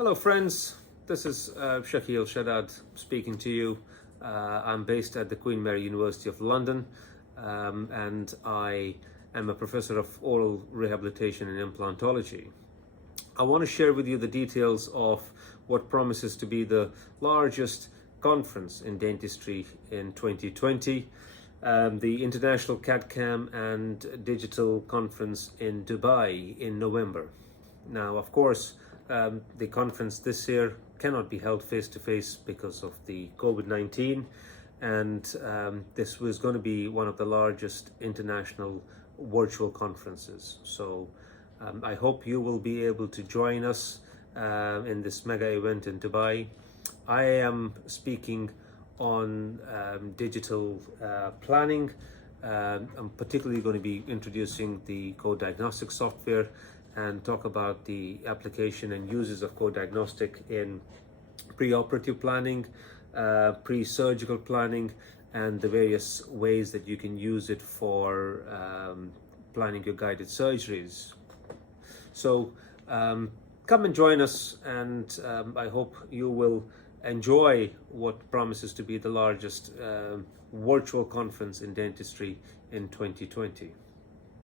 Hello friends, this is Shakeel Shahdad speaking to you. I'm based at the Queen Mary University of London and I am a professor of oral rehabilitation and implantology. I want to share with you the details of what promises to be the largest conference in dentistry in 2020, the International CAPP and Digital Conference in Dubai in November. Now, of course, the conference this year cannot be held face-to-face because of the COVID-19, and this was going to be one of the largest international virtual conferences. So I hope you will be able to join us in this mega event in Dubai. I am speaking on digital planning. I'm particularly going to be introducing the co-diagnostic software and talk about the application and uses of co-diagnostic in pre-operative planning, pre-surgical planning, and the various ways that you can use it for planning your guided surgeries. So come and join us, and I hope you will enjoy what promises to be the largest virtual conference in dentistry in 2020.